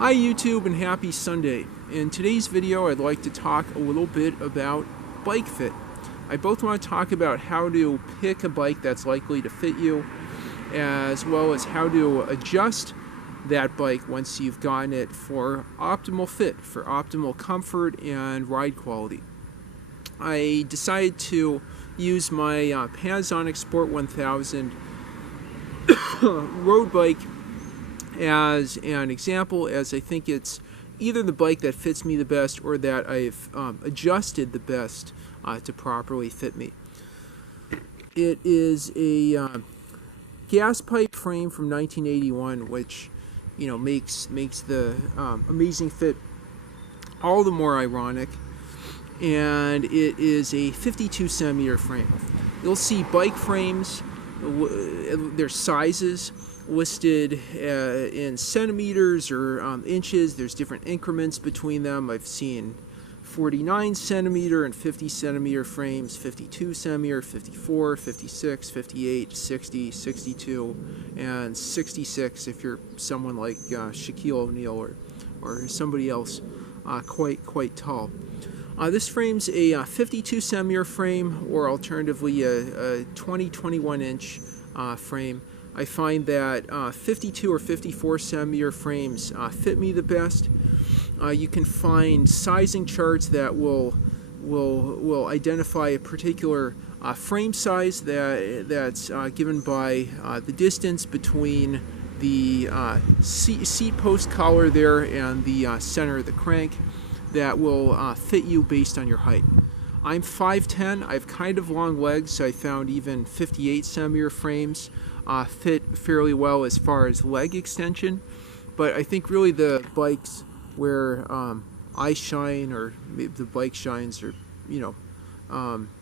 Hi YouTube and happy Sunday. In today's video I'd like to talk a little bit about bike fit. I both want to talk about how to pick a bike that's likely to fit you, as well as how to adjust that bike once you've gotten it for optimal fit, for optimal comfort and ride quality. I decided to use my Panasonic Sport 1000 road bike as an example, as I think it's either the bike that fits me the best or that I've adjusted the best to properly fit me. It is a gaspipe frame from 1981, which makes the amazing fit all the more ironic, and it is a 52 centimeter frame. You'll see bike frames, their sizes listed in centimeters or inches. There's different increments between them. I've seen 49 centimeter and 50 centimeter frames, 52 centimeter, 54, 56, 58, 60, 62, and 66 if you're someone like Shaquille O'Neal or somebody else quite tall. This frame's a 52 centimeter frame, or alternatively a 20-21 inch frame. I find that 52 or 54 centimeter frames fit me the best. You can find sizing charts that will identify a particular frame size that's given by the distance between the seat post collar there and the center of the crank, that will fit you based on your height. I'm 5'10", I have kind of long legs, so I found even 58 centimeter frames fit fairly well as far as leg extension. But I think really the bikes where I shine, or maybe the bike shines, or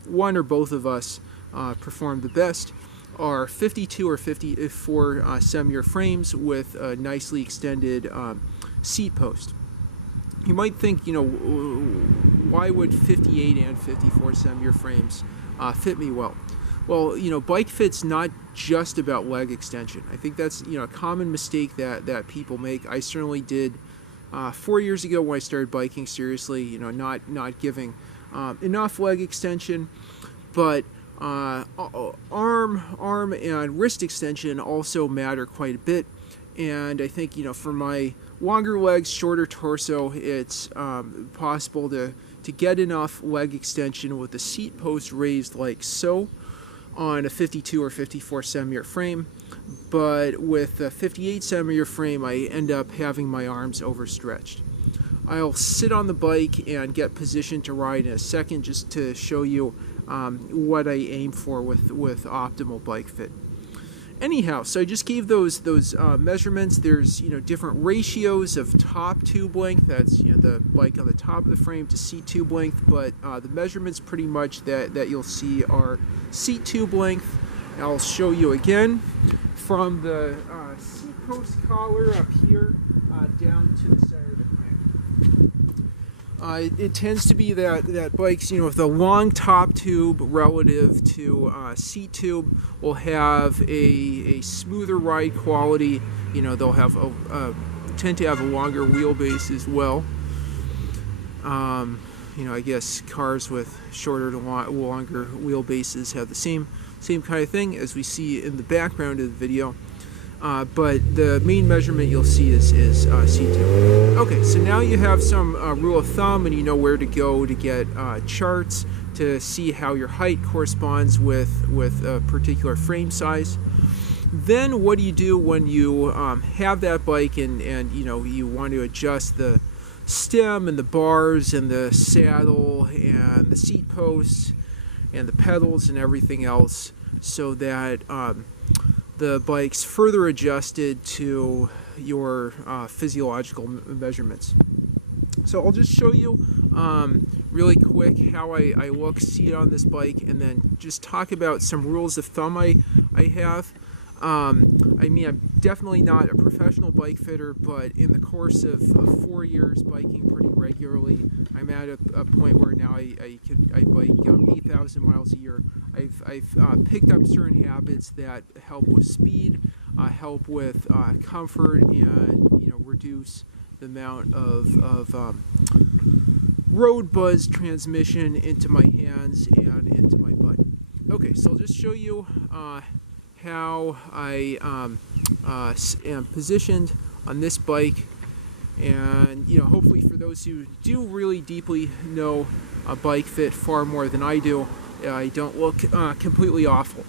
one or both of us perform the best, are 52 or 54 centimeter frames with a nicely extended seat post. You might think, why would 58 and 54 centimeter frames fit me well? Well, bike fit's not just about leg extension. I think that's a common mistake that people make. I certainly did 4 years ago when I started biking seriously. Not giving enough leg extension, but arm and wrist extension also matter quite a bit. And I think for my longer legs, shorter torso, it's possible to get enough leg extension with the seat post raised like so on a 52 or 54 centimeter frame, but with a 58 centimeter frame I end up having my arms overstretched. I'll sit on the bike and get positioned to ride in a second, just to show you what I aim for with optimal bike fit. Anyhow, so I just gave those measurements. There's different ratios of top tube length, that's the bike on the top of the frame, to seat tube length, but the measurements pretty much that you'll see are seat tube length. I'll show you again from the seat post collar up here down to the center of the crank. It tends to be that bikes, with a long top tube relative to seat tube, will have a smoother ride quality. They'll have tend to have a longer wheelbase as well. I guess cars with shorter to longer wheelbases have the same kind of thing as we see in the background of the video. But the main measurement you'll see is seat tube. Okay, so now you have some rule of thumb, and you know where to go to get charts to see how your height corresponds with a particular frame size. Then what do you do when you have that bike and you want to adjust the stem and the bars and the saddle and the seat posts and the pedals and everything else, so that the bike's further adjusted to your physiological measurements. So I'll just show you really quick how I look seated on this bike, and then just talk about some rules of thumb I have. I'm definitely not a professional bike fitter, but in the course of 4 years biking pretty regularly, I'm at a point where now I bike 8,000 miles a year. I've picked up certain habits that help with speed, help with comfort, and reduce the amount of road buzz transmission into my hands and into my butt. Okay, so I'll just show you how I am positioned on this bike, and hopefully for those who do really deeply know bike fit far more than I do, I don't look completely awful.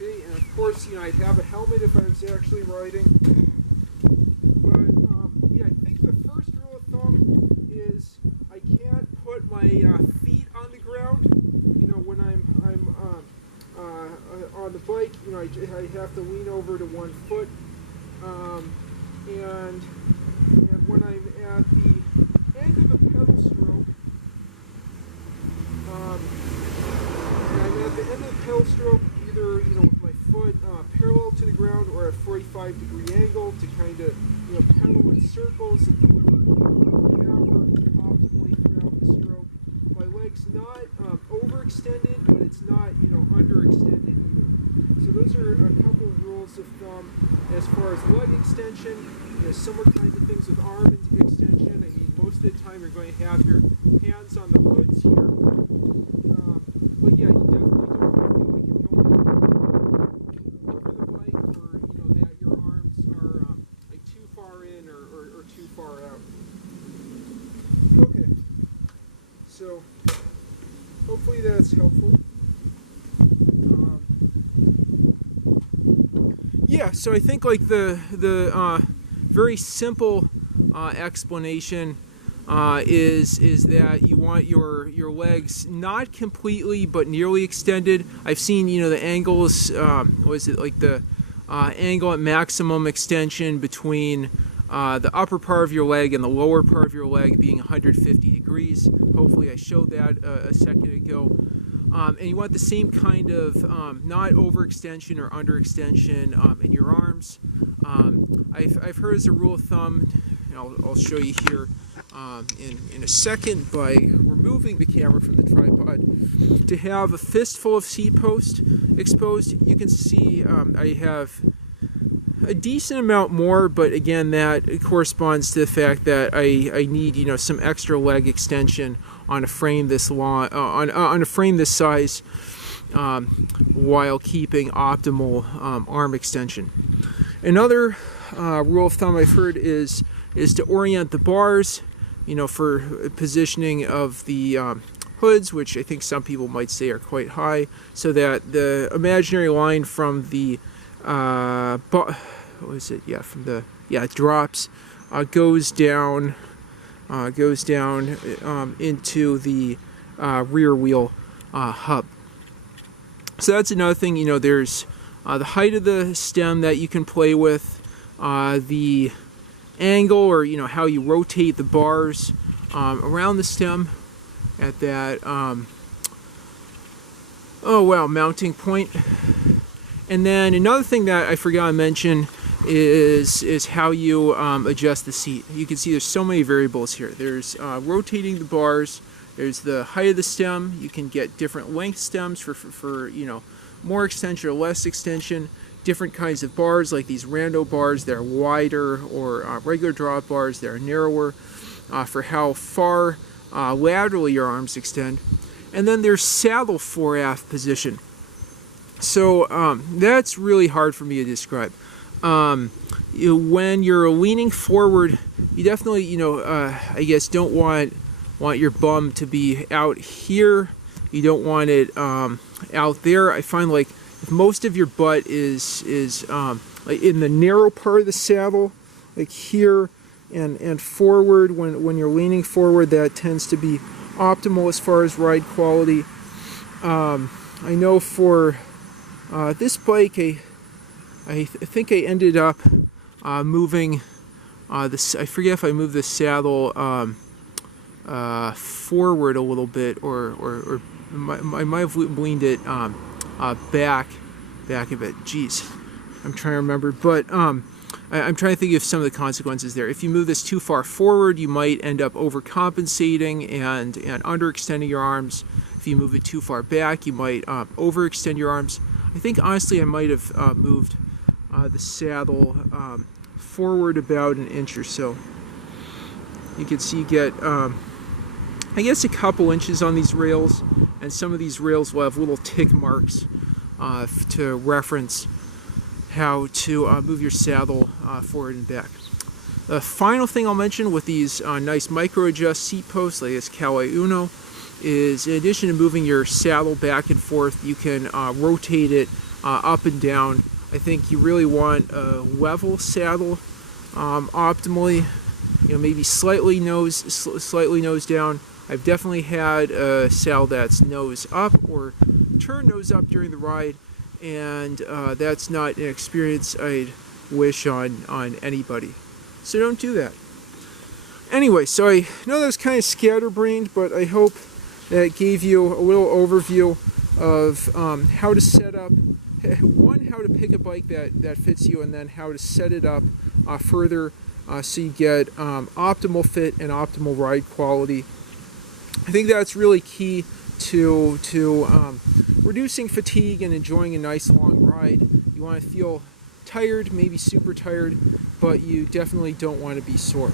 Okay, and of course, I'd have a helmet if I was actually riding. But yeah, I think the first rule of thumb is I can't put my feet on the ground. When I'm on the bike, I have to lean over to one foot, and when I'm at the end of the pedal stroke, either with my foot parallel to the ground or at a 45-degree angle to kind of pedal in circles and deliver power optimally throughout the stroke. My leg's not overextended, but it's not underextended either. So those are a couple rules of thumb as far as leg extension. Similar kinds of things with arm extension. I mean, most of the time you're going to have your hands on the hoods here. But yeah, you definitely don't want to feel like you're going over the bike, or that your arms are like too far in or too far out. Okay, so hopefully that's helpful. Yeah, so I think like the very simple explanation is that you want your legs not completely but nearly extended. I've seen the angles. What is it, like the angle at maximum extension between the upper part of your leg and the lower part of your leg being 150 degrees. Hopefully I showed that a second ago. And you want the same kind of not overextension or underextension in your arms. I've heard as a rule of thumb, and I'll show you here in a second by removing the camera from the tripod, to have a fistful of seat post exposed. You can see I have a decent amount more, but again, that corresponds to the fact that I need some extra leg extension on a frame this long, on a frame this size, while keeping optimal arm extension. Another rule of thumb I've heard is to orient the bars, for positioning of the hoods, which I think some people might say are quite high, so that the imaginary line from the drops goes down into the rear wheel hub. So that's another thing. There's the height of the stem that you can play with, the angle, or how you rotate the bars around the stem at that mounting point. And then another thing that I forgot to mention is how you adjust the seat. You can see there's so many variables here. There's rotating the bars. There's the height of the stem. You can get different length stems for more extension or less extension. Different kinds of bars, like these rando bars that are wider, or regular drop bars that are narrower, for how far laterally your arms extend. And then there's saddle fore-aft position. So that's really hard for me to describe. When you're leaning forward, you definitely, I guess, don't want your bum to be out here. You don't want it out there. I find like if most of your butt is like in the narrow part of the saddle, like here and forward, when you're leaning forward, that tends to be optimal as far as ride quality. I know for this bike, I think I ended up moving this. I forget if I moved the saddle forward a little bit, or I might have leaned it back a bit. Jeez, I'm trying to remember, but I'm trying to think of some of the consequences there. If you move this too far forward, you might end up overcompensating and underextending your arms. If you move it too far back, you might overextend your arms. I think honestly I might have moved the saddle forward about an inch or so. You can see you get, I guess, a couple inches on these rails, and some of these rails will have little tick marks to reference how to move your saddle forward and back. The final thing I'll mention with these nice micro adjust seat posts like this Cali Uno is, in addition to moving your saddle back and forth, you can rotate it up and down. I think you really want a level saddle optimally, maybe slightly nose down. I've definitely had a saddle that's nose up or turn nose up during the ride, and that's not an experience I'd wish on anybody. So don't do that. Anyway, so I know that was kind of scatterbrained, but I hope that gave you a little overview of how to set up, one, how to pick a bike that fits you, and then how to set it up further so you get optimal fit and optimal ride quality. I think that's really key to reducing fatigue and enjoying a nice long ride. You want to feel tired, maybe super tired, but you definitely don't want to be sore.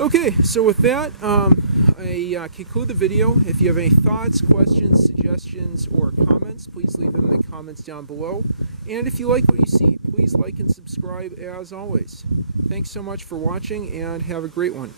Okay, so with that, I conclude the video. If you have any thoughts, questions, suggestions, or comments, please leave them in the comments down below. And if you like what you see, please like and subscribe as always. Thanks so much for watching, and have a great one.